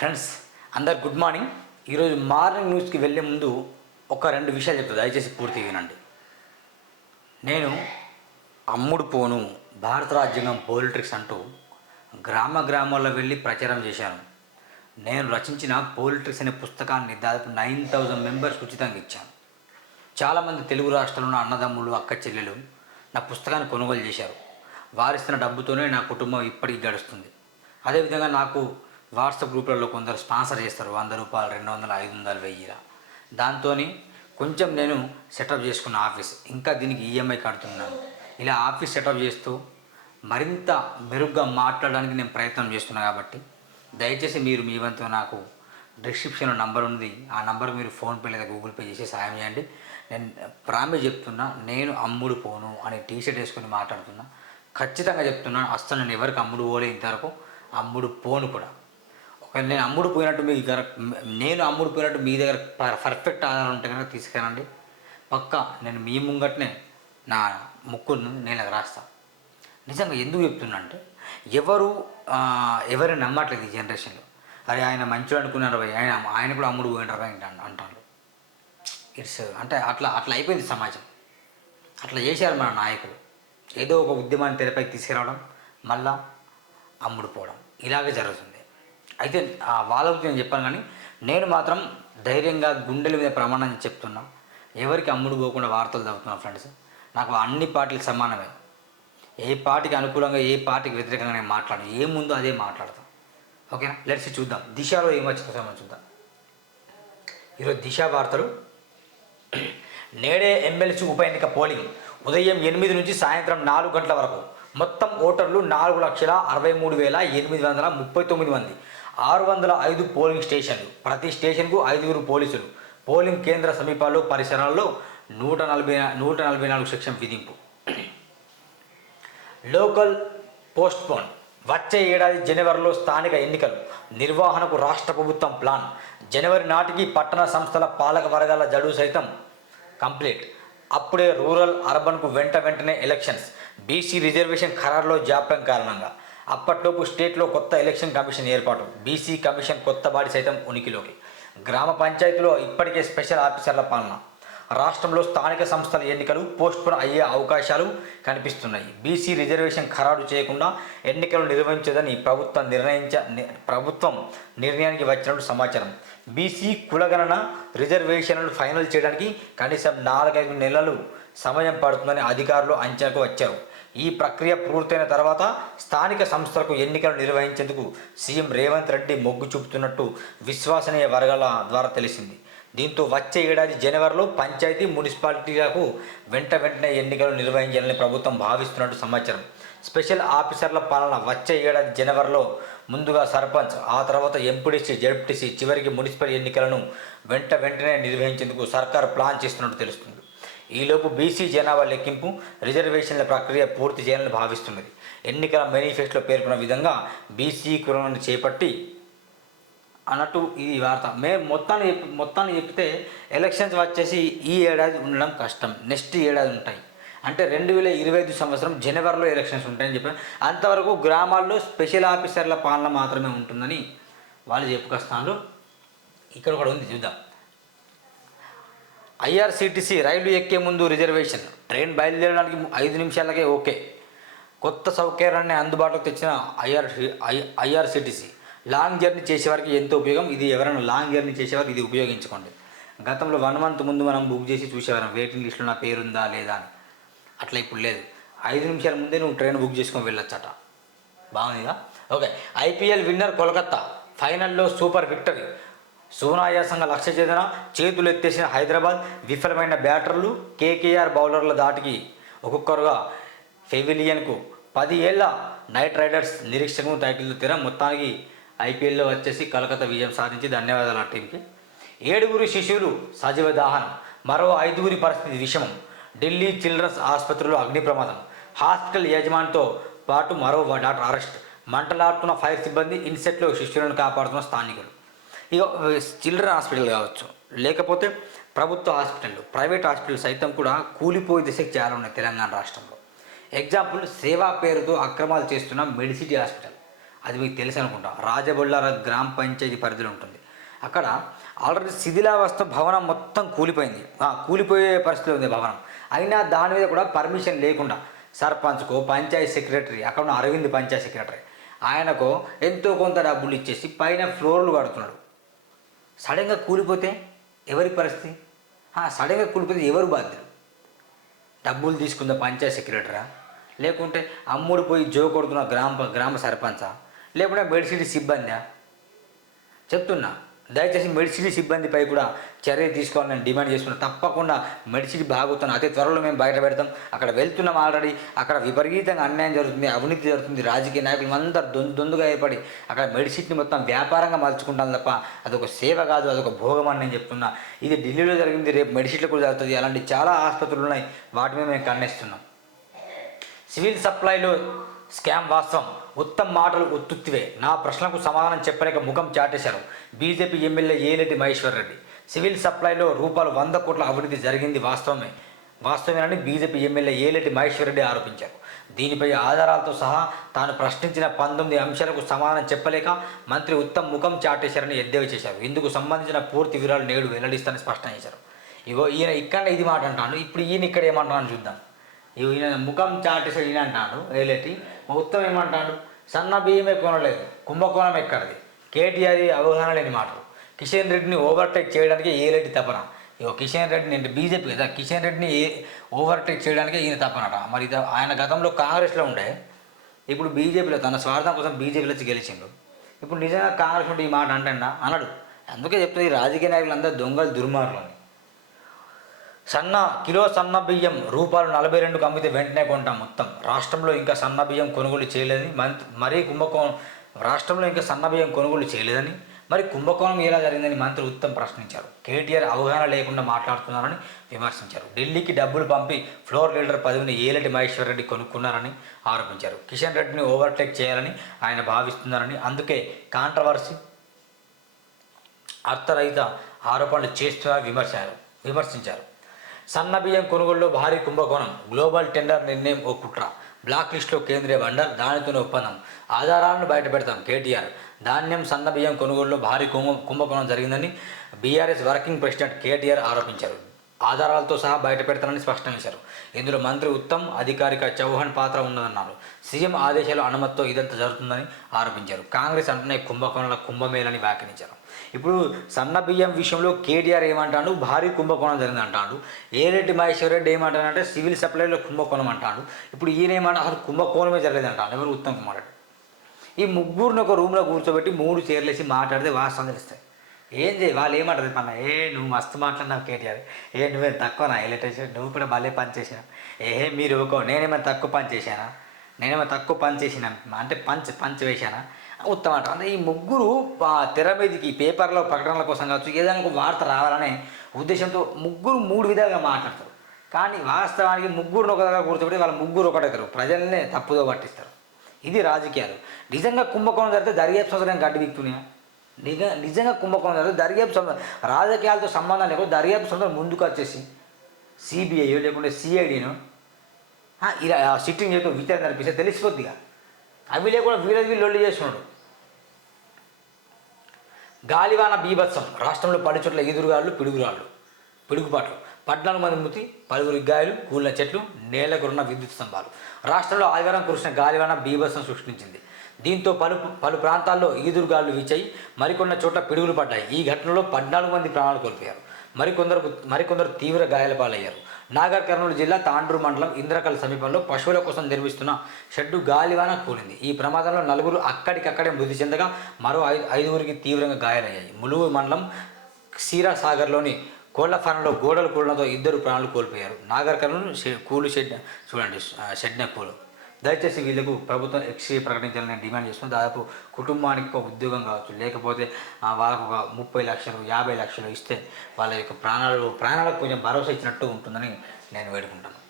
Friends అందరు good morning ఈరోజు morning న్యూస్కి వెళ్ళే ముందు ఒక రెండు విషయాలు చెప్తాను దయచేసి పూర్తి వినండి. నేను అమ్ముడు పోను భారత రాజ్యాంగం పోలిటిక్స్ అంటూ గ్రామ గ్రామాల్లో వెళ్ళి ప్రచారం చేశాను. నేను రచించిన పోలిటిక్స్ అనే పుస్తకాన్ని దాదాపు నైన్ థౌజండ్ మెంబర్స్ ఉచితంగా ఇచ్చాను. చాలామంది తెలుగు రాష్ట్రాల్లో ఉన్న అన్నదమ్ములు అక్క చెల్లెలు నా పుస్తకాన్ని కొనుగోలు చేశారు. వారిస్తున్న డబ్బుతోనే నా కుటుంబం ఇప్పటికి గడుస్తుంది. అదేవిధంగా నాకు వాట్సాప్ గ్రూప్లలో కొందరు స్పాన్సర్ చేస్తారు వంద రూపాయలు రెండు వందలు ఐదు వందలు వెయ్యిలా. దాంతో కొంచెం నేను సెటప్ చేసుకున్న ఆఫీస్. ఇంకా దీనికి ఈఎంఐ కడుతున్నాను. ఇలా ఆఫీస్ సెటప్ చేస్తూ మరింత మెరుగ్గా మాట్లాడడానికి నేను ప్రయత్నం చేస్తున్నాను కాబట్టి దయచేసి మీరు మీ వంతు నాకు డిస్క్రిప్షన్లో నంబర్ ఉంది. ఆ నంబర్ మీరు ఫోన్పే లేదా గూగుల్ పే చేసి సాయం చేయండి. నేను ప్రామిస్ చెప్తున్నా నేను అమ్ముడు పోను అని టీషర్ట్ వేసుకొని మాట్లాడుతున్నా. ఖచ్చితంగా చెప్తున్నాను అస్సలు నేను ఎవరికి అమ్ముడు పోలే ఇంతవరకు. అమ్ముడు పోను కూడా. నేను అమ్ముడు పోయినట్టు మీ దగ్గర నేను అమ్ముడు పోయినట్టు మీ దగ్గర పర్ఫెక్ట్ ఆధారం ఉంటే కనుక తీసుకెళ్ళండి పక్క నేను మీ ముంగట్నే నా ముక్కును నేను రాస్తా. నిజంగా ఎందుకు చెప్తున్నా అంటే ఎవరు ఎవరు నమ్మట్లేదు ఈ జనరేషన్లో అరే ఆయన మంచిగా అనుకున్నారు భయ్ ఆయన ఆయన కూడా అమ్ముడు పోయినారు భయ్ అంటారు ఇట్స్ అంటే అట్లా అట్లా అయిపోయింది సమాజం. అట్లా చేశారు మన నాయకులు. ఏదో ఒక ఉద్యమాన్ని తెరపైకి తీసుకురావడం మళ్ళా అమ్ముడుపోవడం ఇలాగే జరుగుతుంది. అయితే ఆ నేను చెప్పాను కానీ నేను మాత్రం ధైర్యంగా గుండెల మీద ప్రమాణం చెప్తున్నా. ఎవరికి అమ్ముడు పోకుండా వార్తలు చదువుతున్నా ఫ్రెండ్స్. నాకు అన్ని పార్టీలు సమానమే. ఏ పార్టీకి అనుకూలంగా ఏ పార్టీకి వ్యతిరేకంగా నేను ఏ ఏముందో అదే మాట్లాడతాం. ఓకేనా? లెట్స్ చూద్దాం. దిశలో ఏం వచ్చిందో మనం చూద్దాం. ఈరోజు దిశ వార్తలు. నేడే ఎమ్మెల్సీ ఉప ఎన్నిక పోలింగ్. ఉదయం ఎనిమిది నుంచి సాయంత్రం నాలుగు గంటల వరకు. మొత్తం ఓటర్లు నాలుగు లక్షల అరవై మూడు వేల ఎనిమిది వందల ముప్పై తొమ్మిది మంది. ఆరు వందల ఐదు పోలింగ్ స్టేషన్లు. ప్రతి స్టేషన్కు ఐదుగురు పోలీసులు. పోలింగ్ కేంద్ర సమీపాల్లో పరిసరాల్లో నూట నలభై నూట నలభై నాలుగు సెక్షన్ విధింపు. Local postpone. వచ్చే ఏడాది జనవరిలో స్థానిక ఎన్నికలు. నిర్వహణకు రాష్ట్ర ప్రభుత్వం ప్లాన్. జనవరి నాటికి పట్టణ సంస్థల పాలక వర్గాల జడువు సైతం కంప్లీట్. అప్పుడే రూరల్ అర్బన్కు వెంట వెంటనే ఎలక్షన్స్. బీసీ రిజర్వేషన్ ఖరారులో జాప్యం కారణంగా. అప్పట్లోపు స్టేట్లో కొత్త ఎలక్షన్ కమిషన్ ఏర్పాటు. బీసీ కమిషన్ కొత్త బాడీ సైతం ఉనికిలోకి. గ్రామ పంచాయతీలో ఇప్పటికే స్పెషల్ ఆఫీసర్ల పాలన. రాష్ట్రంలో స్థానిక సంస్థల ఎన్నికలు పోస్ట్పోన్ అయ్యే అవకాశాలు కనిపిస్తున్నాయి. బీసీ రిజర్వేషన్ ఖరారు చేయకుండా ఎన్నికలు నిర్వహించదని ప్రభుత్వం నిర్ణయించ ప్రభుత్వం నిర్ణయానికి వచ్చినట్టు సమాచారం. బీసీ కులగణన రిజర్వేషన్లను ఫైనల్ చేయడానికి కనీసం నాలుగైదు నెలలు సమయం పడుతుందని అధికారులు అంచనాకు వచ్చారు. ఈ ప్రక్రియ పూర్తయిన తర్వాత స్థానిక సంస్థలకు ఎన్నికలు నిర్వహించేందుకు సీఎం రేవంత్ రెడ్డి మొగ్గు చూపుతున్నట్టు విశ్వసనీయ వర్గాల ద్వారా తెలిసింది. దీంతో వచ్చే ఏడాది జనవరిలో పంచాయతీ మున్సిపాలిటీలకు వెంట వెంటనే ఎన్నికలు నిర్వహించాలని ప్రభుత్వం భావిస్తున్నట్టు సమాచారం. స్పెషల్ ఆఫీసర్ల పాలన వచ్చే ఏడాది జనవరిలో ముందుగా సర్పంచ్ ఆ తర్వాత ఎంపీడీసీ జడ్పీటీసీ చివరికి మున్సిపల్ ఎన్నికలను వెంట వెంటనే నిర్వహించేందుకు సర్కారు ప్లాన్ చేస్తున్నట్టు తెలుస్తుంది. ఈలోపు బీసీ జనాభా లెక్కింపు రిజర్వేషన్ల ప్రక్రియ పూర్తి చేయాలని భావిస్తున్నది. ఎన్నికల మేనిఫెస్టోలో పేర్కొన్న విధంగా బీసీ కులను చేపట్టి అన్నట్టు ఇది వార్త. మే మొత్తాన్ని చెప్పి మొత్తాన్ని చెప్తే ఎలక్షన్స్ వచ్చేసి ఈ ఏడాది ఉండడం కష్టం. నెక్స్ట్ ఏడాది ఉంటాయి. అంటే రెండు వేల ఇరవై ఐదు సంవత్సరం జనవరిలో ఎలక్షన్స్ ఉంటాయని చెప్పారు. అంతవరకు గ్రామాల్లో స్పెషల్ ఆఫీసర్ల పాలన మాత్రమే ఉంటుందని వాళ్ళు చెప్పుకొస్తున్నారు. ఇక్కడ కూడా ఉంది చూద్దాం. ఐఆర్సీటీసీ రైలు ఎక్కే ముందు రిజర్వేషన్. ట్రైన్ బయలుదేరడానికి ఐదు నిమిషాలకే ఓకే. కొత్త సౌకర్యాన్ని అందుబాటులోకి తెచ్చిన ఐఆర్ ఐఆర్సీటీసీ. లాంగ్ జర్నీ చేసేవారికి ఎంతో ఉపయోగం. ఇది ఎవరైనా లాంగ్ జర్నీ చేసేవారికి ఇది ఉపయోగించుకోండి. గతంలో వన్ మంత్ ముందు మనం బుక్ చేసి చూసేవారం వెయిటింగ్ లిస్ట్లో నా పేరు ఉందా లేదా అని. అట్లా ఇప్పుడు లేదు. ఐదు నిమిషాల ముందే నువ్వు ట్రైన్ బుక్ చేసుకొని వెళ్ళొచ్చట. బాగుందిగా? ఓకే. IPL winner Kolkata. ఫైనల్లో సూపర్ విక్టరీ. సోనాయాసంగా లక్ష్య చేసిన చేతులు ఎత్తేసిన హైదరాబాద్ విఫలమైన బ్యాటర్లు కేకేఆర్ బౌలర్ల దాటికి. ఒక్కొక్కరుగా ఫెవిలియన్కు పది ఏళ్ళ నైట్ రైడర్స్ నిరీక్షకు టైటిల్ తీర మొత్తానికి ఐపీఎల్లో వచ్చేసి కలకత్తా విజయం సాధించి ధన్యవాదాలు ఆ టీంకి. ఏడుగురు శిశువులు సజీవ దాహనం మరో ఐదుగురి పరిస్థితి విషమం. ఢిల్లీ చిల్డ్రన్స్ ఆసుపత్రిలో అగ్ని ప్రమాదం. హాస్పిటల్ యజమానితో పాటు మరో డాక్టర్ అరెస్ట్. మంటలాడుతున్న ఫైర్ సిబ్బంది ఇన్సెట్లో శిష్యులను కాపాడుతున్న స్థానికులు. ఇక చిల్డ్రన్ హాస్పిటల్ కావచ్చు. లేకపోతే ప్రభుత్వ హాస్పిటల్ ప్రైవేట్ హాస్పిటల్ సైతం కూడా కూలిపోయే దిశకు చాలా ఉన్నాయి తెలంగాణ రాష్ట్రంలో. ఎగ్జాంపుల్ సేవా పేరుతో అక్రమాలు చేస్తున్న మెడిసిటీ హాస్పిటల్. అది మీకు తెలుసు అనుకుంటా. రాజబొల్లార గ్రామ పంచాయతీ పరిధిలో ఉంటుంది. అక్కడ ఆల్రెడీ శిథిలావస్థ భవనం మొత్తం కూలిపోయింది. కూలిపోయే పరిస్థితిలో ఉంది భవనం. అయినా దాని మీద కూడా పర్మిషన్ లేకుండా సర్పంచ్కో పంచాయతీ సెక్రటరీ అక్కడ ఉన్న అరవింద్ పంచాయతీ సెక్రటరీ ఆయనకు ఎంతో కొంత డబ్బులు ఇచ్చేసి పైన ఫ్లోర్లు కడుతున్నాడు. సడన్గా కూలిపోతే ఎవరి పరిస్థితి? సడన్గా కూలిపోతే ఎవరు బాధ్యులు? డబ్బులు తీసుకుందా పంచాయత్ సెక్రటరా లేకుంటే అమ్ముడు పోయి జో కొడుతున్న గ్రామ గ్రామ సర్పంచా? లేకుంటే బెడ్షీట్ సిబ్బందా? చెప్తున్నా. దయచేసి మెడిసిటీ సిబ్బందిపై కూడా చర్య తీసుకోవాలని నేను డిమాండ్ చేస్తున్నా. తప్పకుండా మెడిసిటీ బాగుతున్నాం అతి త్వరలో మేము బయట పెడతాం. అక్కడ వెళ్తున్నాం ఆల్రెడీ. అక్కడ విపరీతంగా అన్యాయం జరుగుతుంది అవినీతి జరుగుతుంది. రాజకీయ నాయకులు అందరూ దొందు దొందుగా ఏర్పడి అక్కడ మెడిసిట్ని మొత్తం వ్యాపారంగా మలుచుకుంటాను తప్ప అదొక సేవ కాదు అదొక భోగం అని నేను చెప్తున్నా. ఇది ఢిల్లీలో జరిగింది రేపు మెడిసిట్లో కూడా జరుగుతుంది. అలాంటి చాలా ఆసుపత్రులు ఉన్నాయి. వాటి మీద మేము కన్నేస్తున్నాం సివిల్ సప్లైలో స్కామ్ వాస్తవం. ఉత్తమ మాటలు ఉత్తుత్తివే. నా ప్రశ్నలకు సమాధానం చెప్పలేక ముఖం చాటేశారు. BJP MLA Aleti Maheshwar Reddy. Civil సప్లైలో రూపాయలు వంద కోట్ల అభివృద్ధి జరిగింది వాస్తవమే. వాస్తవమేనని బీజేపీ ఎమ్మెల్యే ఏలెడ్డి మహేశ్వర్ రెడ్డి ఆరోపించారు. దీనిపై ఆధారాలతో సహా తాను ప్రశ్నించిన పంతొమ్మిది అంశాలకు సమాధానం చెప్పలేక మంత్రి ఉత్తమ్ ముఖం చాటేశారని ఎద్దేవా చేశారు. ఇందుకు సంబంధించిన పూర్తి వివరాలు నేడు వెల్లడిస్తానని స్పష్టం చేశారు. ఇగో ఈయన ఇక్కడ ఇది మాట అంటాను. ఇప్పుడు ఈయన ఇక్కడ ఏమంటాను చూద్దాం. ఈయన ముఖం చాటేసాడు ఈయన అంటాడు ఏలేటి. మా ఏమంటాడు సన్న బియ్యమే కొనలేదు కుంభకోణం ఎక్కడిది? కేటీఆర్ అవగాహన లేని మాటలు కిషన్ రెడ్డిని ఓవర్టేక్ చేయడానికి ఏలేటి తపన? ఇగో కిషన్ రెడ్డిని అంటే బీజేపీ కదా కిషన్ రెడ్డిని ఏ ఓవర్టేక్ చేయడానికి ఈయన తపనట. మరి ఆయన గతంలో కాంగ్రెస్లో ఉండే ఇప్పుడు బీజేపీలో తన స్వార్థం కోసం బీజేపీలో వచ్చి గెలిచిండు. ఇప్పుడు నిజంగా కాంగ్రెస్ ఉంటే ఈ మాట అంటే అనడు. అందుకే చెప్తుంది ఈ రాజకీయ నాయకులు అందరూ దొంగలు దుర్మార్గులు అని సన్న కిలో సన్న బియ్యం రూపాయలు నలభై రెండుకు అమ్మితే వెంటనే కొంటాం మొత్తం. రాష్ట్రంలో ఇంకా సన్న బియ్యం కొనుగోలు చేయలేదని మంత్ మరీ కుంభకోణం రాష్ట్రంలో ఇంకా సన్న బియ్యం కొనుగోలు చేయలేదని మరి కుంభకోణం ఎలా జరిగిందని మంత్రి ఉత్తమ్ ప్రశ్నించారు. కేటీఆర్ అవగాహన లేకుండా మాట్లాడుతున్నారని విమర్శించారు. ఢిల్లీకి డబ్బులు పంపి ఫ్లోర్ లీడర్ పదవిని ఏలటి మహేశ్వర్ రెడ్డి కొనుక్కున్నారని ఆరోపించారు. కిషన్ రెడ్డిని ఓవర్టేక్ చేయాలని ఆయన భావిస్తున్నారని అందుకే కాంట్రవర్సీ అర్థరహిత ఆరోపణలు చేస్తున్నా విమర్శారు విమర్శించారు. సన్న బియ్యం కొనుగోలులో భారీ కుంభకోణం. గ్లోబల్ టెండర్ నిర్ణయం ఓ కుట్ర. బ్లాక్ లిస్టులో కేంద్రీయ బండర్ దానితోనే ఒప్పందం. ఆధారాలను బయటపెడతాం కేటీఆర్. ధాన్యం సన్న బియ్యం కొనుగోలులో భారీ కుంభ కుంభకోణం జరిగిందని బీఆర్ఎస్ వర్కింగ్ ప్రెసిడెంట్ కేటీఆర్ ఆరోపించారు. ఆధారాలతో సహా బయట పెడతానని స్పష్టం చేశారు. ఇందులో మంత్రి ఉత్తమ్ అధికారిక చౌహాన్ పాత్ర ఉన్నదన్నారు. సీఎం ఆదేశాల అనుమతితో ఇదంతా జరుగుతుందని ఆరోపించారు. కాంగ్రెస్ అంటనే కుంభకోణాల కుంభమేళని వ్యాఖ్యానించారు. ఇప్పుడు సన్న బియ్యం విషయంలో కేటీఆర్ ఏమంటాడు? భారీ కుంభకోణం జరిగింది అంటాడు ఏరెడ్డి మహేశ్వర్ రెడ్డి ఏమంటాడంటే సివిల్ సప్లైలో కుంభకోణం అంటాడు. ఇప్పుడు ఈయన ఏమంటే అసలు కుంభకోణమే జరగలేదు అంటాడు ఎవరు? ఉత్తమ్ కుమార్ రెడ్డి. ఈ ముగ్గురిని ఒక రూమ్లో కూర్చోబెట్టి మూడు చీరలేసి మాట్లాడితే వాస్తవం తెలుస్తాయి. ఏం చేయి వాళ్ళు ఏమంటారు పన్న ఏ నువ్వు మస్తు మాట్లాడినావు కేటీఆర్. ఏ నువ్వేం తక్కువ నా ఎలక్ట్రిషియన్ నువ్వు కూడా భలే పని చేసినా ఏ మీరు ఊకో నేనేమైనా తక్కువ పని చేశానా? నేనేమైనా తక్కువ పని చేసినా? అంటే పంచ్ పంచ్ వేశానా? ఉత్తమ. అంటే ఈ ముగ్గురు ఆ, తెర మీదకి పేపర్లో ప్రకటనల కోసం కావచ్చు ఏదైనా ఒక వార్త రావాలనే ఉద్దేశంతో ముగ్గురు మూడు విధాలుగా మాట్లాడతారు. కానీ వాస్తవానికి ముగ్గురుని ఒక దగ్గర కూర్చోబెట్టి వాళ్ళ ముగ్గురు ఒకటవుతారు. ప్రజల్నే తప్పుదో పట్టిస్తారు. ఇది రాజకీయాలు. నిజంగా కుంభకోణం జరిగితే దర్యాప్తు సంవత్సరం గడ్డి బిక్తున్నాయా నిజ నిజంగా కుంభకోణం జరిగితే దర్యాప్తు సంవత్సరం రాజకీయాలతో సంబంధం లేకుండా దర్యాప్తు సంవత్సరం ముందుకు వచ్చేసి సిబిఐ లేకుంటే సిఐడిను ఇలా సిట్టింగ్ చేయకుండా విచారణ జరిపిస్తే తెలిసిపోద్దిగా. అవి లేకుండా వీళ్ళది వీళ్ళు లొల్లి చేస్తున్నాడు. గాలివాన బీభత్సం. రాష్ట్రంలో పలు చోట్ల ఈదురుగాళ్ళు పిడుగురాళ్ళు. పిడుగుపాట్లు. పద్నాలుగు మంది మృతి పలువురు గాయాలు కూలిన చెట్లు నేలకున్న విద్యుత్ స్తంభాలు. రాష్ట్రంలో ఆదివారం కురిసిన గాలివాన బీభత్సం సృష్టించింది. దీంతో పలు పలు ప్రాంతాల్లో ఈదురుగాళ్ళు వీచాయి మరికొన్న చోట్ల పిడుగులు పడ్డాయి. ఈ ఘటనలో పద్నాలుగు మంది ప్రాణాలు కోల్పోయారు. మరికొందరు మరికొందరు తీవ్ర గాయాల పాలయ్యారు. నాగర్ కర్నూలు జిల్లా తాండ్రు మండలం ఇంద్రకల్ సమీపంలో పశువుల కోసం నిర్మిస్తున్న షెడ్డు గాలివాన కూలింది. ఈ ప్రమాదంలో నలుగురు అక్కడికక్కడే మృతి చెందగా మరో ఐదు ఐదుగురికి తీవ్రంగా గాయాలయ్యాయి. ములుగు మండలం సాగర్లోని కోళ్ళ ఫారంలో గోడలు కూడడంతో ఇద్దరు ప్రాణాలు కోల్పోయారు. నాగర్ కర్నూలు కూలు షెడ్ చూడండి ఆ, కూలు. దయచేసి వీళ్ళకు ప్రభుత్వం ఎక్స్రే ప్రకటించాలని డిమాండ్ చేస్తున్నాం. దాదాపు కుటుంబానికి ఒక ఉద్యోగం కావచ్చు లేకపోతే వాళ్ళకు ఒక ముప్పై లక్షలు యాభై లక్షలు ఇస్తే వాళ్ళ యొక్క ప్రాణాలు ప్రాణాలకు కొంచెం భరోసా ఇచ్చినట్టు ఉంటుందని నేను వేడుకుంటాను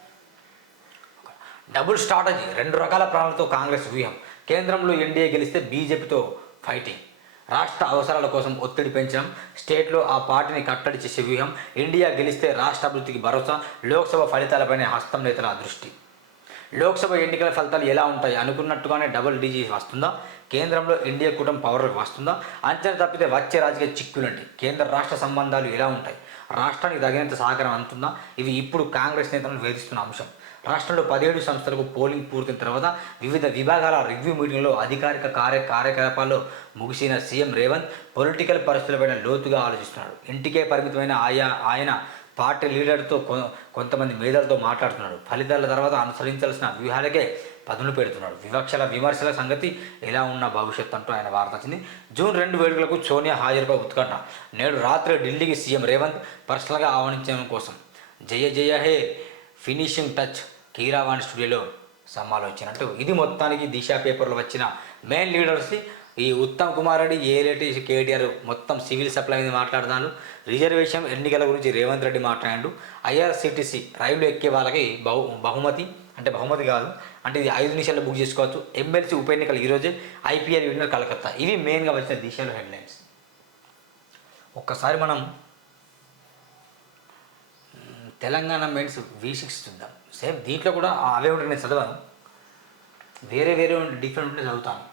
డబుల్ స్ట్రాటజీ రెండు రకాల ప్రాణాలతో కాంగ్రెస్ వ్యూహం. కేంద్రంలో ఎన్డీఏ గెలిస్తే బీజేపీతో ఫైటింగ్. రాష్ట్ర అవసరాల కోసం ఒత్తిడి పెంచడం స్టేట్లో ఆ పార్టీని కట్టడి చేసే వ్యూహం. ఇండియా గెలిస్తే రాష్ట్ర అభివృద్ధికి భరోసా లోక్సభ ఫలితాలపైనే హస్తం నేతల దృష్టి. లోక్సభ ఎన్నికల ఫలితాలు ఎలా ఉంటాయి అనుకున్నట్టుగానే డబుల్ డీజీ వస్తుందా? కేంద్రంలో ఎన్డీఏ కూటమి పవర్లోకి వస్తుందా? అంచనా తప్పితే వచ్చే రాజకీయ చిక్కులండి కేంద్ర రాష్ట్ర సంబంధాలు ఎలా ఉంటాయి? రాష్ట్రానికి తగినంత సహకారం అందుతుందా? ఇవి ఇప్పుడు కాంగ్రెస్ నేతలను వేధిస్తున్న అంశం. రాష్ట్రంలో పదిహేడు సంస్థలకు పోలింగ్ పూర్తయిన తర్వాత వివిధ విభాగాల రివ్యూ మీటింగ్లో అధికారిక కార్య కార్యకలాపాల్లో ముగిసిన సీఎం రేవంత్ పొలిటికల్ పరిస్థితులపైన లోతుగా ఆలోచిస్తున్నాడు. ఇంటికే పరిమితమైన ఆయా ఆయన పార్టీ లీడర్తో కొంతమంది మేధాలతో మాట్లాడుతున్నాడు. ఫలితాల తర్వాత అనుసరించాల్సిన వ్యూహాలకే పదును పెడుతున్నాడు. వివక్షల విమర్శల సంగతి ఎలా ఉన్న భవిష్యత్ అంటూ ఆయన వార్త వచ్చింది. జూన్ రెండు వేడుకలకు సోనియా హాజరుగా ఉత్కంఠ. నేడు రాత్రి ఢిల్లీకి సీఎం రేవంత్ పర్సనల్గా ఆహ్వానించడం కోసం జయ జయ హే ఫినిషింగ్ టచ్ కీరావాణి స్టూడియోలో సమాలోచన అంటూ ఇది మొత్తానికి దిశా పేపర్లో వచ్చిన మెయిన్ లీడర్స్ ఈ ఉత్తమ్ కుమార్ రెడ్డి ఏలేటి కేటీఆర్ మొత్తం సివిల్ సప్లై మీద మాట్లాడతాను రిజర్వేషన్ ఎన్నికల గురించి రేవంత్ రెడ్డి మాట్లాడాడు. ఐఆర్సీటీసీ రైలు ఎక్కే వాళ్ళకి బహు బహుమతి అంటే బహుమతి కాదు. అంటే ఇది ఐదు నిమిషాల్లో బుక్ చేసుకోవచ్చు. ఎమ్మెల్సీ ఉప ఎన్నికలు ఈరోజే ఐపీఎల్ విన్నర్ కలకత్తా. ఇవి మెయిన్గా వచ్చిన దిశలో హెడ్లైన్స్. ఒక్కసారి మనం తెలంగాణ మెయిన్స్ వి సిక్స్ చూద్దాం. సేమ్ దీంట్లో కూడా అవే ఉంటే నేను చదవను. వేరే వేరే డిఫరెంట్ ఉంటే చదువుతాను.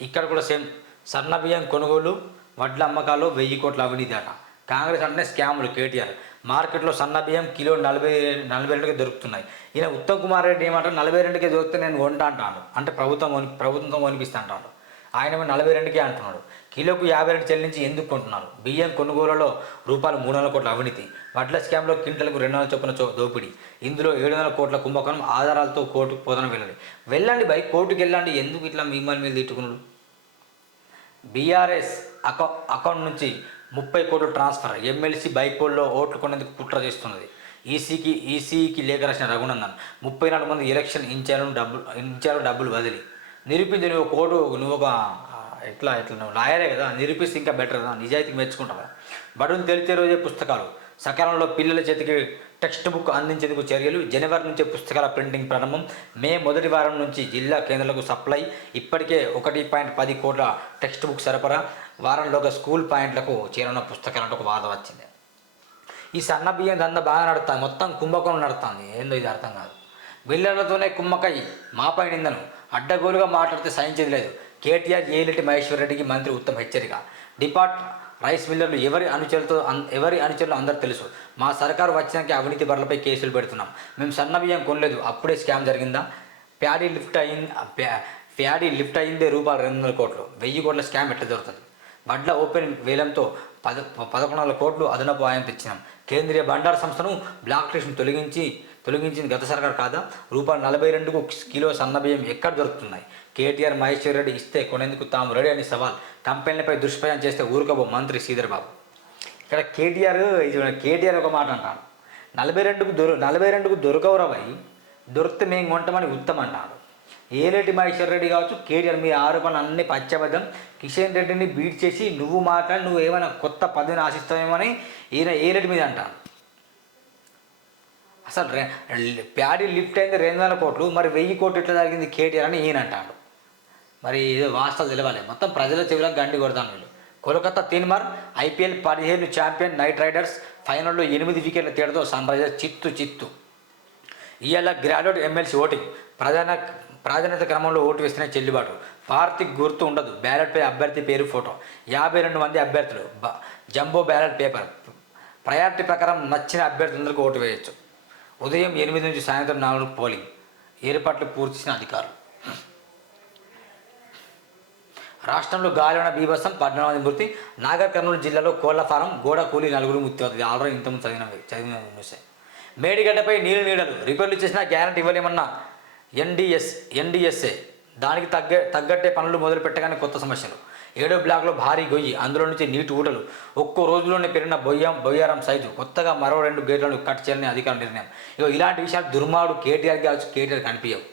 ఇక్కడ కూడా సేమ్ సన్న బియ్యం కొనుగోలు వడ్ల అమ్మకాలు వెయ్యి కోట్ల అవినీతి అట. కాంగ్రెస్ అంటేనే స్కాములు కేటీఆర్. మార్కెట్లో సన్న బియ్యం కిలో నలభై నలభై రెండుకే దొరుకుతున్నాయి. ఈయన ఉత్తమ్ కుమార్ రెడ్డి ఏమంటారు నలభై రెండుకే దొరికితే నేను కొంటా అంటాను అంటే ప్రభుత్వం ప్రభుత్వం ప్రభుత్వంతో కొనిపిస్తా అంటాడు. ఆయన నలభై రెండుకే అంటున్నాడు. కిలోకు యాభై రెండు చెల్లించి ఎందుకు కొంటున్నారు? బియ్యం కొనుగోలులో రూపాయలు మూడు వందల కోట్ల అవినీతి. వడ్ల స్కామ్లో క్వింటల్కు రెండు వందల చొప్పున దోపిడీ. ఇందులో ఏడు వందల కోట్ల కుంభకోణం ఆధారాలతో కోర్టుకు పోదన వెళ్ళండి వెళ్ళండి బై కోర్టుకు వెళ్ళండి. ఎందుకు ఇట్లా మిమ్మల్ని మీద తిట్టుకున్నాడు బీఆర్ఎస్ అకౌ అకౌంట్ నుంచి ముప్పై కోట్లు ట్రాన్స్ఫర్. ఎమ్మెల్సీ బైపోల్లో ఓట్లు కొనేందుకు కుట్ర చేస్తున్నది. ఈసీకి ఈసీకి లేఖ రాసిన రఘునందన్ ముప్పై నాలుగు మంది ఎలక్షన్ ఇన్ఛార్జ్ డబ్బులు ఇన్ఛార్జ్ డబ్బులు బదిలీ. నిరూపించి నువ్వు కోటు నువ్వు ఒక ఎట్లా ఎట్లా నువ్వు లాయరే కదా నిరూపిస్తే ఇంకా బెటర్ కదా నిజాయితీకి మెచ్చుకుంటావా? బడును తెలితే రోజే పుస్తకాలు. సకాలంలో పిల్లల చేతికి టెక్స్ట్ బుక్ అందించేందుకు చర్యలు. జనవరి నుంచే పుస్తకాల ప్రింటింగ్ ప్రారంభం. మే మొదటి వారం నుంచి జిల్లా కేంద్రాలకు సప్లై ఇప్పటికే ఒకటి పాయింట్ పది కోట్ల టెక్స్ట్ బుక్ సరఫరా. వారంలోగా స్కూల్ పాయింట్లకు చేరున్న పుస్తకాలంటే ఒక వార్త వచ్చింది. ఈ సన్న బియ్యం దంద బాగా నడుతుంది మొత్తం కుంభకోణం నడుతుంది ఏందో ఇది అర్థం కాదు. బిల్లర్లతోనే కుమ్మకై మాపై నిందను. అడ్డగోలుగా మాట్లాడితే సహించేది లేదు. కేటీఆర్ ఏలిటి మహేశ్వర్ రెడ్డికి మంత్రి ఉత్తమ్ హెచ్చరిక. డిపార్ట్ రైస్ మిల్లర్లు ఎవరి అనుచరులతో ఎవరి అనుచరులు అందరూ తెలుసు. మా సర్కారు వచ్చినాక అవినీతి బరలపై కేసులు పెడుతున్నాం. మేము సన్న బియ్యం కొనలేదు. అప్పుడే స్కామ్ జరిగిందా? ప్యాడీ లిఫ్ట్ అయింది ప్యాడీ లిఫ్ట్ అయిందే రూపాయలు రెండు వందల కోట్లు. వెయ్యి కోట్ల స్కామ్ ఎట్లా దొరుకుతుంది వడ్ల ఓపెన్ వేలంతో పద పదకొండు వందల కోట్లు అదనపు ఆయం తెచ్చినాం. కేంద్రీయ బండార సంస్థను బ్లాక్ లిస్ట్ను తొలగించి తొలగించింది గత సర్కార్ కాదా? రూపాయలు నలభై రెండుకు కిలో సన్నబియ్యం ఎక్కడ దొరుకుతున్నాయి? కేటీఆర్ మహేశ్వర్ రెడ్డి ఇస్తే కొనేందుకు తాము రెడీ అని సవాల్. కంపెనీలపై దుష్ప్రచారం చేస్తే ఊరుకోబో మంత్రి శ్రీధర్ బాబు ఇక్కడ కేటీఆర్ కేటీఆర్ ఒక మాట అంటాను నలభై రెండుకు దొరు నలభై రెండుకు దొరకవురవై దొరికితే మేము కొంటామని ఉత్తమ్ అంటాడు ఏలేటి మహేశ్వర్ రెడ్డి కావచ్చు కేటీఆర్ మీ ఆరోపణలు అన్ని పచ్చబద్ధం. కిషన్ రెడ్డిని బీట్ చేసి నువ్వు మాట్లాడి నువ్వు ఏమైనా కొత్త పదవిని ఆశిస్తావేమని ఈయన ఏలేటి మీద అంటాను అసలు రె- ప్యాడీ లిఫ్ట్ అయింది రెండు వందల కోట్లు మరి వెయ్యి కోట్లు ఎట్లా జరిగింది కేటీఆర్ అని ఈయన అంటాడు. మరి ఏదో మాస్టర్ తెలవాలి. మొత్తం ప్రజల చెవిలో గండి కొడతాను వీళ్ళు. కోలకత్తా తీన్మార్ ఐపీఎల్ పదిహేను ఛాంపియన్ నైట్ రైడర్స్ ఫైనల్లో ఎనిమిది వికెట్ల తేడాతో సన్ రైజర్స్ చిత్తు చిత్తు. ఇవాళ గ్రాడ్యుయేట్ ఎమ్మెల్సీ ఓటింగ్. ప్రధాన ప్రాధాన్యత క్రమంలో ఓటు వేస్తేనే చెల్లుబాటు. పార్టీకి గుర్తు ఉండదు. బ్యాలెట్పై అభ్యర్థి పేరు ఫోటో. యాభై రెండు మంది అభ్యర్థులు. బ జంబో బ్యాలెట్ పేపర్. ప్రయారిటీ ప్రకారం నచ్చిన అభ్యర్థులందరికీ ఓటు వేయొచ్చు. ఉదయం ఎనిమిది నుంచి సాయంత్రం నాలుగు పోలింగ్. ఏర్పాట్లు పూర్తి చేసిన అధికారులు. రాష్ట్రంలో గాలివన బీభత్సం పద్నాలుగు మంది మృతి. నాగర్ కర్నూలు జిల్లాలో కోళ్ళ ఫారం గోడ కూలి నలుగురు మృతి అవుతుంది ఆల్రెడీ ఇంతకుముందు చదివిన చదివిన న్యూస్ మేడిగడ్డపై నీళ్ళు నీడలు రిపేర్లు చేసినా గ్యారంటీ ఇవ్వలేమన్న ఎన్డీఎస్ ఎన్డీఎస్ఏ దానికి తగ్గ తగ్గట్టే పనులు మొదలు పెట్టగానే కొత్త సమస్యలు. ఏడో బ్లాక్లో భారీ గొయ్యి అందులో నుంచి నీటి ఊటలు. ఒక్కో రోజులోనే పెరిగిన బొయ్యం బొయ్యారం సైజు. కొత్తగా మరో రెండు గేట్లను కట్ చేయాలని అధికారుల నిర్ణయం. ఇగో ఇలాంటి విషయాలు దుర్మాడు కేటీఆర్ కావచ్చు కేటీఆర్ కనిపించవు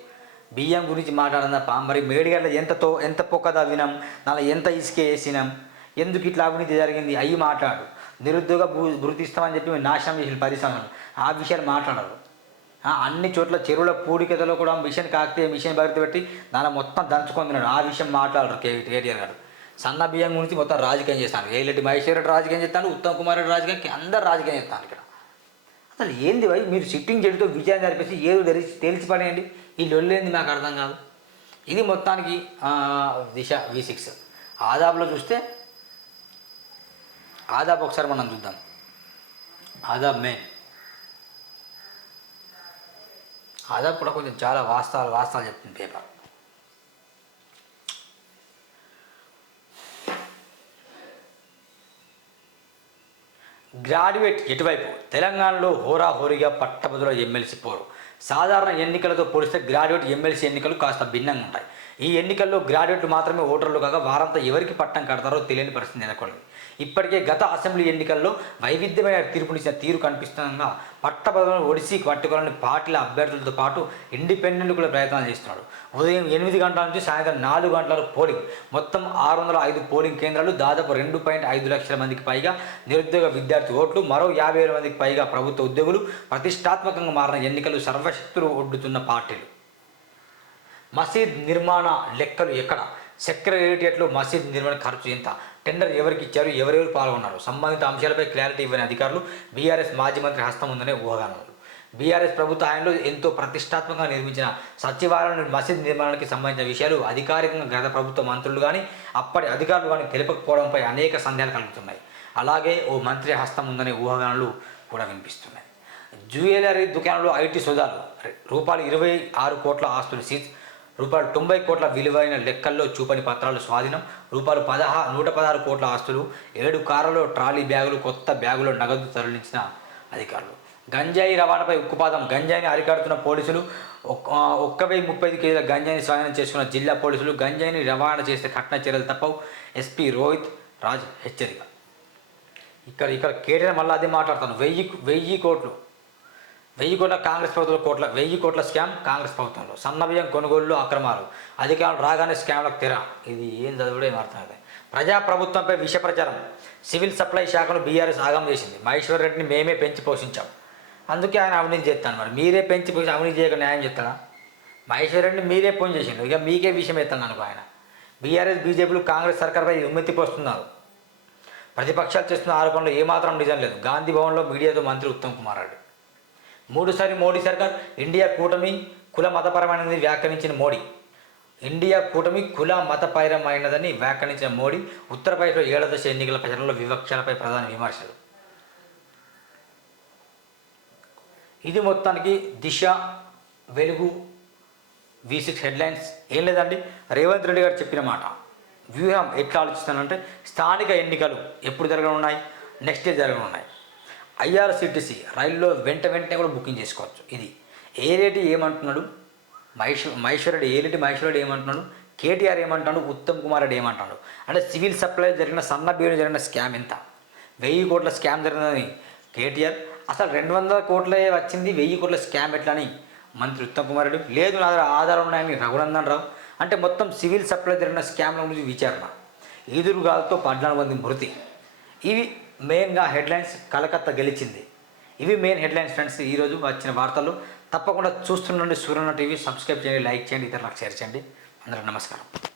బియ్యం గురించి మాట్లాడదాపా మరి మేడిగడ్డ ఎంతతో ఎంత పొక్క తవ్వినాం నాలో ఎంత ఇసుక వేసినాం. ఎందుకు ఇట్లా అవినీతి జరిగింది? అయ్యి మాట్లాడు. నిరుద్యోగ భూ గుర్తిస్తామని చెప్పి మీరు నాశనం చేసిన పరిశ్రమలు ఆ విషయాలు మాట్లాడరు. అన్ని చోట్ల చెరువుల పూడికతలో కూడా మిషన్ కాకితే మిషన్ భరిత పెట్టి దాని మొత్తం దంచుకుంటున్నాడు ఆ విషయం మాట్లాడరు కేటీఆర్ గారు. సన్న బియ్యం గురించి మొత్తం రాజకీయం చేస్తాను. ఏలటి మహేశ్వర రెడ్డి రాజకీయం చేస్తాను ఉత్తమ్ కుమార్ రెడ్డి రాజకీయం అందరు రాజకీయం చేస్తాను ఇక్కడ. అసలు ఏంది భయ్ మీరు సిట్టింగ్ చెడుతో విజయం జరిపేసి ఏదో తెలిసి తేల్చి పడేయండి. ఈ లొల్లేంది నాకు అర్థం కాదు. ఇది మొత్తానికి దిశ వి సిక్స్ ఆదాబ్లో చూస్తే ఆదాబ్ ఒకసారి మనం చూద్దాం. ఆదాబ్ మెయిన్ ఆదాబ్ కూడా కొంచెం చాలా వాస్తవాలు వాస్తవాలు చెప్తుంది పేపర్ గ్రాడ్యుయేట్ ఎటువైపు? తెలంగాణలో హోరాహోరీగా పట్టభద్రుల ఎమ్మెల్సీ పోరు. సాధారణ ఎన్నికలతో పోలిస్తే గ్రాడ్యుయేట్ ఎమ్మెల్సీ ఎన్నికలు కాస్త భిన్నంగా ఉంటాయి. ఈ ఎన్నికల్లో గ్రాడ్యుయేట్లు మాత్రమే ఓటర్లు కాగా వారంతా ఎవరికి పట్టం కడతారో తెలియని పరిస్థితి నెలకొంది. ఇప్పటికే గత అసెంబ్లీ ఎన్నికల్లో వైవిధ్యమైన తీర్పునిచ్చిన తీరు కనిపిస్తుండగా పట్టభద్రులను ఒడిసి పట్టుకోవాలని పార్టీల అభ్యర్థులతో పాటు ఇండిపెండెంట్ కూడా ప్రయత్నాలు చేస్తున్నాడు ఉదయం ఎనిమిది గంటల నుంచి సాయంత్రం నాలుగు గంటల పోలింగ్. మొత్తం ఆరు వందల ఐదు పోలింగ్ కేంద్రాలు దాదాపు రెండు పాయింట్ ఐదు లక్షల మందికి పైగా నిరుద్యోగ విద్యార్థి ఓట్లు మరో యాభై వేల మందికి పైగా ప్రభుత్వ ఉద్యోగులు ప్రతిష్టాత్మకంగా మారిన ఎన్నికలు సర్వశక్తులు ఒడ్డుతున్న పార్టీలు. మసీద్ నిర్మాణ లెక్కలు ఎక్కడ? సెక్రటేరియట్లో మసీద్ నిర్మాణ ఖర్చు ఎంత? టెండర్ ఎవరికి ఇచ్చారు? ఎవరెవరు పాల్గొన్నారు? సంబంధిత అంశాలపై క్లారిటీ ఇవ్వని అధికారులు బీఆర్ఎస్ మాజీ మంత్రి హస్తం ఉందనే ఊహాగానాలు. బీఆర్ఎస్ ప్రభుత్వ హయాంలో ఎంతో ప్రతిష్టాత్మకంగా నిర్మించిన సచివాలయం మసీద్ నిర్మాణానికి సంబంధించిన విషయాలు అధికారికంగా గత ప్రభుత్వ మంత్రులు కానీ అప్పటి అధికారులు కానీ తెలియకపోవడంపై అనేక సందేహాలు కలుగుతున్నాయి. అలాగే ఓ మంత్రి హస్తం ఉందనే ఊహాగానాలు కూడా వినిపిస్తున్నాయి. జ్యువెలరీ దుకాణంలో ఐటీ సోదాలు. రూపాయలు ఇరవై ఆరు కోట్ల ఆస్తులు సీజ్ రూపాయలు తొంభై కోట్ల విలువైన లెక్కల్లో చూపని పత్రాలు స్వాధీనం. రూపాయలు పదహా నూట పదహారు కోట్ల ఆస్తులు ఏడు కార్లలో ట్రాలీ బ్యాగులు కొత్త బ్యాగులో నగదు తరలించిన అధికారులు. గంజాయి రవాణాపై ఉక్కుపాదం. గంజాయిని అరికడుతున్న పోలీసులు ఒక్క ఒక్క వెయ్యి ముప్పై ఐదు కేజీల గంజాయిని స్వాధీనం చేసుకున్న జిల్లా పోలీసులు గంజాయిని రవాణా చేస్తే కఠిన చర్యలు తప్పవు. ఎస్పీ రోహిత్ రాజ్ హెచ్చరిక. ఇక్కడ ఇక్కడ కేటీఆర్ మళ్ళీ అదే మాట్లాడతాను. వెయ్యి వెయ్యి కోట్లు. వెయ్యి కోట్ల కాంగ్రెస్ ప్రభుత్వం కోట్ల వెయ్యి కోట్ల స్కామ్ కాంగ్రెస్ ప్రభుత్వంలో. సన్నబియ్యం కొనుగోళ్ళు అక్రమాలు. అధికారులు రాగానే స్కామ్లకు తెర. ఇది ఏం చదువుడో ఏం అర్థం కాదు ప్రజా ప్రభుత్వంపై విష ప్రచారం సివిల్ సప్లై శాఖను బీఆర్ఎస్ ఆగం చేసింది. మహేశ్వర్ రెడ్డిని మేమే పెంచి పోషించాం. అందుకే ఆయన అవినీతి చేస్తాను మరి. మీరే పెంచి పోసి అవినీతి చేయక న్యాయం చేస్తాడా మహేశ్వర్ రెడ్డిని మీరే ఫోన్ చేసిండు. ఇక మీకే విషయం ఎత్తాను అనుకో ఆయన. బీఆర్ఎస్ బీజేపీలు కాంగ్రెస్ సర్కార్పై ఉమ్మెత్తి పోస్తున్నారు. ప్రతిపక్షాలు చేస్తున్న ఆరోపణలు ఏమాత్రం నిజం లేదు. గాంధీ భవన్లో మీడియాతో మంత్రి ఉత్తమ్ కుమార్ రెడ్డి. మూడుసారి మోడీ సర్కార్ ఇండియా కూటమి కుల మతపరమైనది వ్యాఖ్యానించిన మోడీ. ఇండియా కూటమి కుల మతపరమైనదని వ్యాఖ్యానించిన మోడీ ఉత్తరప్రదేశ్లో ఏడవ దశ ఎన్నికల ప్రచారంలో వివక్షలపై ప్రధాన విమర్శలు. ఇది మొత్తానికి దిశ వెలుగు వి సిక్స్ హెడ్లైన్స్. ఏం లేదండి రేవంత్ రెడ్డి గారు చెప్పిన మాట. వ్యూహం ఎట్లా ఆలోచిస్తానంటే స్థానిక ఎన్నికలు ఎప్పుడు జరగనున్నాయి నెక్స్ట్ డే జరగనున్నాయి. ఐఆర్సిటిసి రైల్లో వెంట వెంటనే కూడా బుకింగ్ చేసుకోవచ్చు. ఇది ఏ రేటు ఏమంటున్నాడు? మహేశ్వర మహేశ్వర్ రెడ్డి ఏ రేటు మహేశ్వరుడు ఏమంటున్నాడు? కేటీఆర్ ఏమంటున్నాడు ఉత్తమ్ కుమార్ రెడ్డి ఏమంటున్నాడు అంటే సివిల్ సప్లై జరిగిన సన్న బియ్యం జరిగిన స్కామ్ ఎంత? వెయ్యి కోట్ల స్కామ్ జరిగిందని కేటీఆర్. అసలు రెండు వందల కోట్లే వచ్చింది వెయ్యి కోట్ల స్కామ్ ఎట్లా అని మంత్రి ఉత్తమ్ కుమార్ రెడ్డి. లేదు నా దగ్గర ఆధారం ఉన్నాయని రఘునందన్ రావు. అంటే మొత్తం సివిల్ సప్లై జరిగిన స్కామ్ల గురించి విచారణ. ఈదురుగాలతో పద్నాలుగు మంది మృతి. ఇవి మెయిన్గా హెడ్లైన్స్ కలకత్తా గెలిచింది. ఇవి మెయిన్ హెడ్లైన్స్ ఫ్రెండ్స్ ఈరోజు వచ్చిన వార్తలు. తప్పకుండా చూస్తుండండి సూర్యన టీవీ సబ్స్క్రైబ్ చేయండి లైక్ చేయండి ఇతరులకు షేర్ చేయండి. అందరూ నమస్కారం.